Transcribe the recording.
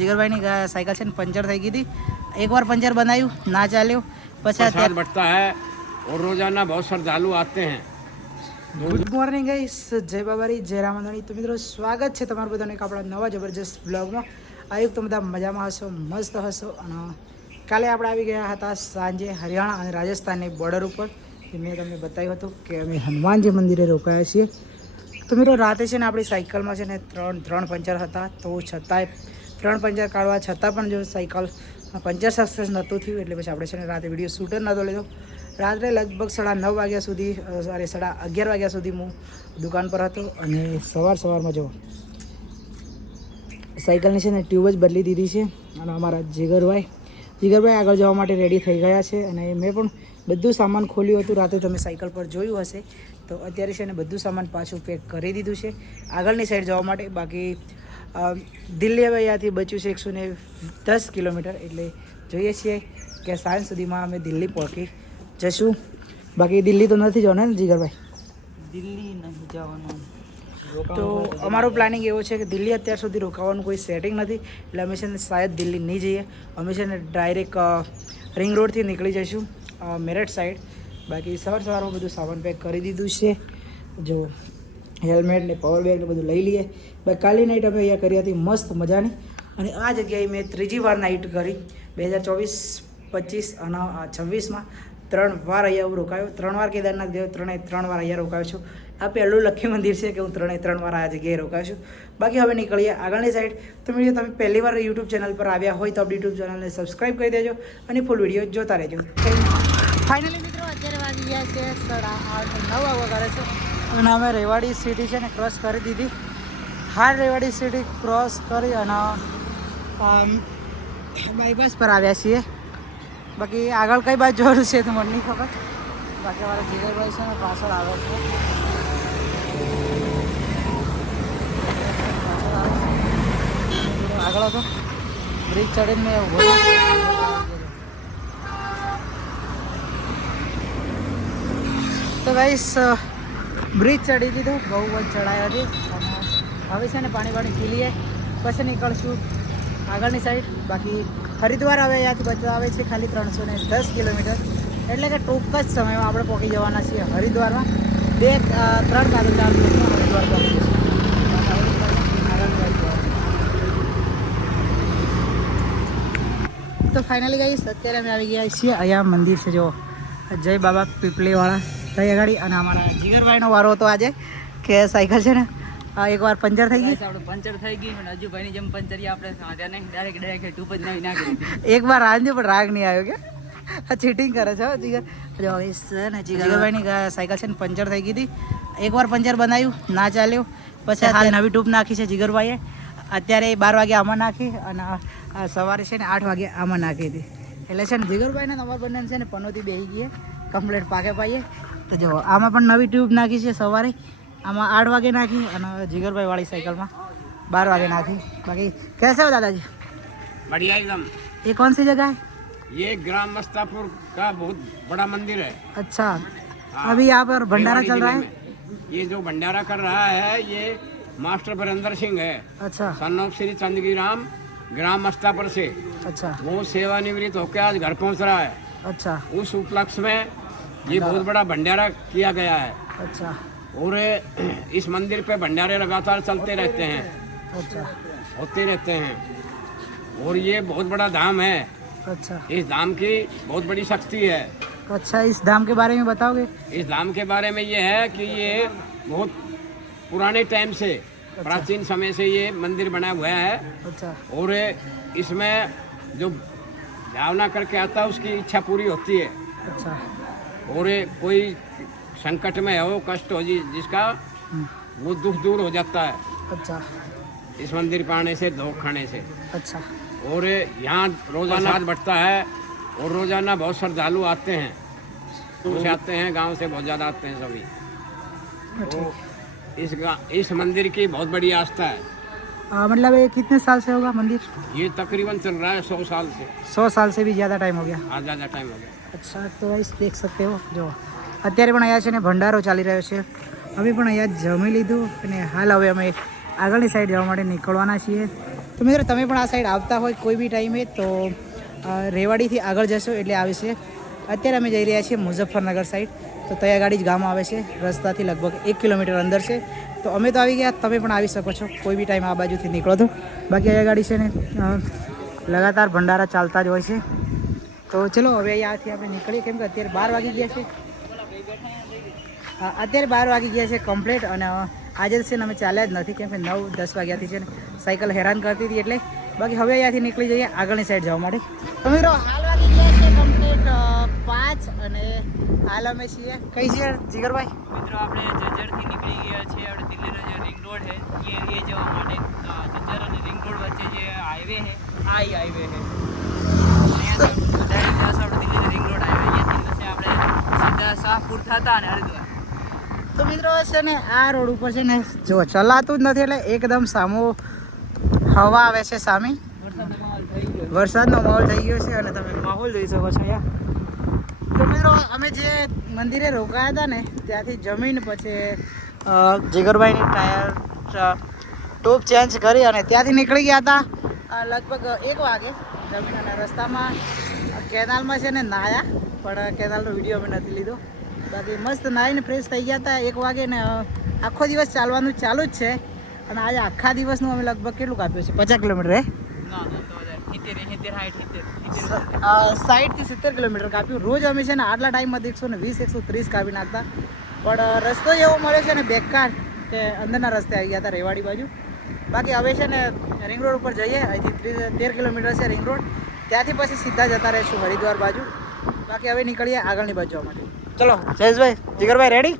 જીગરભાઈની cycle છે ને puncture થઈ ગઈ હતી. એકવાર પંચર બનાવ્યું ના ચાલ્યું પછી प्रसाद बढ़ता है और रोजाना बहुत श्रद्धालु आते हैं. ગુડ મોર્નિંગ ગાઈસ, જય બાબારી, જય રામાધણી. તો મિત્રો સ્વાગત છે તમારું બધાને એક આપણા નવા જબરજસ્ત બ્લોગમાં. આયુક્ત બધા મજામાં હશો, મસ્ત હશો. અને કાલે આપણે આવી ગયા હતા સાંજે હરિયાણા અને રાજસ્થાનની બોર્ડર ઉપર. મેં તમને બતાવ્યું હતું કે અમે હનુમાનજી મંદિરે રોકાયા છીએ. તો મિત્રો રાતે છે ને આપણી સાયકલમાં છે ને ત્રણ પંચર હતા. તો છતાંય 3 પંચર કાઢવા છતાં પણ જો સાયકલ પંચર સક્સેસ નહોતું થયું એટલે પછી આપણે છે ને રાતે વિડીયો શૂટ જ નહોતો લીધો. રાત્રે લગભગ 9:30 વાગ્યા સુધી 11:30 વાગ્યા સુધી હું દુકાન પર હતો. અને સવારમાં જો સાયકલની છે ને ટ્યુબ જ બદલી દીધી છે. અને અમારા જીગરભાઈ આગળ જવા માટે રેડી થઈ ગયા છે. અને મેં પણ બધું સામાન ખોલ્યું હતું રાતે, તમે સાયકલ પર જોયું હશે. તો અત્યારે છે ને બધું સામાન પાછું પેક કરી દીધું છે આગળની સાઈડ જવા માટે. બાકી દિલ્હી હવે અહીંયાથી બચ્યું છે 110 કિલોમીટર. એટલે જોઈએ છીએ કે સાંજ સુધીમાં અમે દિલ્હી પહોંચી જશું. બાકી દિલ્હી તો નથી જવાનું ને જીગરભાઈ? દિલ્હી નથી જવાનું. તો અમારું પ્લાનિંગ એવો છે કે દિલ્હી અત્યાર સુધી રોકાવાનું કોઈ સેટિંગ નથી. એટલે અમે છે ને શાયદ દિલ્હી નહીં જઈએ. અમે છે ને ડાયરેક્ટ રિંગ રોડથી નીકળી જઈશું મેરઠ સાઈડ. બાકી સવારમાં બધું સામાન પેક કરી દીધું છે. જો હેલ્મેટ ને પાવર બેગ ને બધું લઈ લઈએ. બાકી કાલી નાઇટ અમે અહીંયા કરી હતી મસ્ત મજાની. અને આ જગ્યાએ મેં ત્રીજી વાર નાઇટ કરી 2024, 25 અને 26માં 3 વાર અહીંયા હું રોકાયો. 3 વાર કેદારનાથ ગયો, 3 વાર અહીંયા રોકાયો છું. આ પહેલું લકી મંદિર છે કે હું 3 વાર આ જગ્યાએ રોકાયો છું. બાકી હવે નીકળીએ આગળની સાઈડ. તો વિડીયો તમે પહેલી વાર યુટ્યુબ ચેનલ પર આવ્યા હોય તો આપણી યુટ્યુબ ચેનલને સબસ્ક્રાઈબ કરી દેજો અને ફૂલ વિડીયો જોતા રહેજો. ફાઇનલી મિત્રો અત્યારે વાગી ગયા છે 8:30 વાગવા કરે છે. અને અમે રેવાડી સિટી છે ને ક્રોસ કરી દીધી. હાલ રેવાડી સિટી ક્રોસ કરી અને બાયપાસ પર આવ્યા છીએ. બાકી આગળ કઈ બાજુ જોવાનું છે તો મને નહીં ખબર. બાકી અમારા જીગરભાઈ છે ને પાછળ આવે છે. આગળ હતો બ્રિજ ચડીને મેં ઉભો તો ગાઈસ બ્રિજ ચડી દીધું, બહુ જ ચડાઈ હતી. અને હવે છે ને પાણી પી લઈએ પછી નીકળશું આગળની સાઈડ. બાકી હરિદ્વાર હવે અહીંયાથી બતાવે છે ખાલી 310 કિલોમીટર. એટલે કે ટૂંક જ સમયમાં આપણે પહોંચી જવાના છીએ હરિદ્વારમાં. 3 કાં તો 4 દિવસમાં હરિદ્વાર પહોંચી જઈશું. તો ફાઇનલી ગાઈસ અત્યારે અમે આવી ગયા છીએ. અહીંયા મંદિર છે જો જય બાબા પીપળીવાળા ત્યાં આગળ. અને અમારા જીગરભાઈનો વારો હતો આજે કે સાયકલ છે ને એકવાર પંચર થઈ ગઈ. પંચર થઈ ગઈ પણ હજુ ભાઈની જેમ પંચરી આપણે સાંધ્યા નહીં, ડાયરેક્ટ ટૂપ જ નહીં નાખી. એકવાર રાંધ્યું પણ રાગ નહીં આવ્યો કે ચીટિંગ કરે છે જીગર. જીગરભાઈની સાયકલ છે ને પંચર થઈ ગઈ હતી. એકવાર પંચર બનાવ્યું ના ચાલ્યું પછી હાલ નવી ટ્યુબ નાખી છે જીગરભાઈએ. અત્યારે 12 વાગે આમાં નાખી અને સવારે છે ને 8 વાગે આમાં નાખી હતી. એટલે છે ને જીગરભાઈને તમારા બંને છે ને પનોતી બેસી ગઈ કમ્પ્લીટ પાકે પાઈએ. તો જો આમાં પણ નવી ટ્યુબ નાખી છે સવારે. આમાં 8 વાગે નાખી અને જીગરભાઈ વાળી સાइकिल में 12 वागे नाखी. बाकी कैसे हो दादाजी? बढ़िया एकदम. ये कौन सी जगह है? ये ग्राम मस्तापुर का बहुत बड़ा मंदिर है. अच्छा. अभी यहाँ पर भंडारा चल रहा है. ये जो भंडारा कर रहा है ये मास्टर वीरेंद्र सिंह है. अच्छा. सन ऑफ श्री चंदगी राम ग्राम मस्तापुर से. अच्छा. वो सेवानिवृत्त होकर आज घर पहुँच रहा है. अच्छा. उस उपलक्ष्य में ये बहुत बड़ा भंडारा किया गया है. अच्छा. और इस मंदिर पे भंडारे लगातार चलते रहते हैं. अच्छा. होते रहते हैं. और ये बहुत बड़ा धाम है. अच्छा. इस धाम की बहुत बड़ी शक्ति है. अच्छा, इस धाम के बारे में बताओगे? इस धाम के बारे में ये है कि ये बहुत पुराने टाइम से, प्राचीन समय से ये मंदिर बना हुआ है. अच्छा. और इसमें जो भावना करके आता है उसकी इच्छा पूरी होती है. अच्छा. और कोई संकट में हो, कष्ट हो जिसका वो दुख दूर हो जाता है. अच्छा. इस मंदिर पर आने से, धोख खाने से. अच्छा. और यहाँ रोजाना बढ़ता है और रोजाना बहुत श्रद्धालु आते हैं. आते हैं गांव से बहुत ज़्यादा आते हैं सभी. तो इस मंदिर की बहुत बड़ी आस्था है. मतलब ये कितने साल से होगा मंदिर? ये तकरीबन चल रहा है 100 साल से. 100 साल से भी ज़्यादा टाइम हो गया. हाँ, ज़्यादा टाइम हो गया. अच्छा. तो गाइस देख सकते हो जो અત્યારે પણ અહીંયા છે ને ભંડારો ચાલી રહ્યો છે. અમે પણ અહીંયા જમી લીધું અને હાલ હવે અમે આગળની સાઈડ જવા માટે નીકળવાના છીએ. તો તો મિત્રો તમે પણ આ સાઈડ આવતા હોય કોઈ બી ટાઈમે તો રેવાડીથી આગળ જશો એટલે આવે છે. અત્યારે અમે જઈ રહ્યા છીએ મુઝફ્ફરનગર સાઈડ, તો ત્યાં ગાડી જ ગામ આવે છે. રસ્તાથી લગભગ 1 કિલોમીટર અંદર છે. તો અમે તો આવી ગયા, તમે પણ આવી શકો છો કોઈ બી ટાઈમ આ બાજુથી નીકળો તો. બાકી અહીંયા ગાડી છે ને લગાતાર ભંડારા ચાલતા જ હોય છે. તો ચલો હવે અહીંયાથી આપણે નીકળીએ, કેમ કે અત્યારે 12 વાગી ગયા છે. અત્યારે 12 વાગી ગયા છે કમ્પ્લીટ. અને આજે છે ને અમે ચાલ્યા જ નથી, કેમ કે 9-10 વાગ્યાથી છે ને સાયકલ હેરાન કરતી હતી એટલે. બાકી હવે અહીંયાથી નીકળી જઈએ આગળની સાઈડ જવા માટે. તો મિત્રો હાલ વાગી ગયા છે કમ્પ્લીટ 5 અને હાલ અમે છીએ કઈ છે જીગરભાઈ? મિત્રો આપણે જજરથી નીકળી ગયા છીએ. આપણે દિલ્હીનો જે રિંગ રોડ છે એ જવા માટે. જજર અને રિંગ રોડ વચ્ચે જે હાઈવે છે આ હાઈવે છે. અહીંયાથી ડાયરેક્ટ જશે આપણે દિલ્હીનો રિંગ રોડ હાઈવે. અહીંયાથી જશે આપણે સીધા શાહપુર થતા અને હરિદ્વાર. તો મિત્રો છે ને આ રોડ ઉપર છે ને જો ચલાતું જ નથી, એટલે એકદમ સામો હવા આવે છે સામે. વરસાદનો માહોલ થઈ ગયો છે અને તમે માહોલ જોઈ શકો છો અહીંયા. તો મિત્રો અમે જે મંદિરે રોકાયા હતા ને ત્યાંથી જમીન પછી જીગરભાઈની ટાયર ટ્યુબ ચેન્જ કરી અને ત્યાંથી નીકળી ગયા હતા લગભગ 1 વાગે જમીન. અને રસ્તામાં કેનાલમાં છે ને નાહ્યા, પણ કેનાલનો વિડીયો અમે નથી લીધો. બાકી મસ્ત નાહીને ફ્રેશ થઈ ગયા હતા 1 વાગે. ને આખો દિવસ ચાલવાનું ચાલુ જ છે. અને આજે આખા દિવસનું અમે લગભગ કેટલું કાપ્યું છે? 50 કિલોમીટર. હે ના તો 60 થી 70 કિલોમીટર કાપ્યું. રોજ અમે છે ને આટલા ટાઈમમાં 120-130 કાપી નાખતા. પણ રસ્તો એવો મળ્યો છે ને બેકાર કે અંદરના રસ્તે આવી ગયા હતા રેવાડી બાજુ. બાકી હવે છે ને રિંગ રોડ ઉપર જઈએ. અહીંથી 13 કિલોમીટર છે રિંગ રોડ. ત્યાંથી પછી સીધા જતા રહીશું હરિદ્વાર બાજુ. બાકી હવે નીકળીએ આગળની બાજુ જવા માટે. ચલો જયેશભાઈ, જીગરભાઈ રેડી?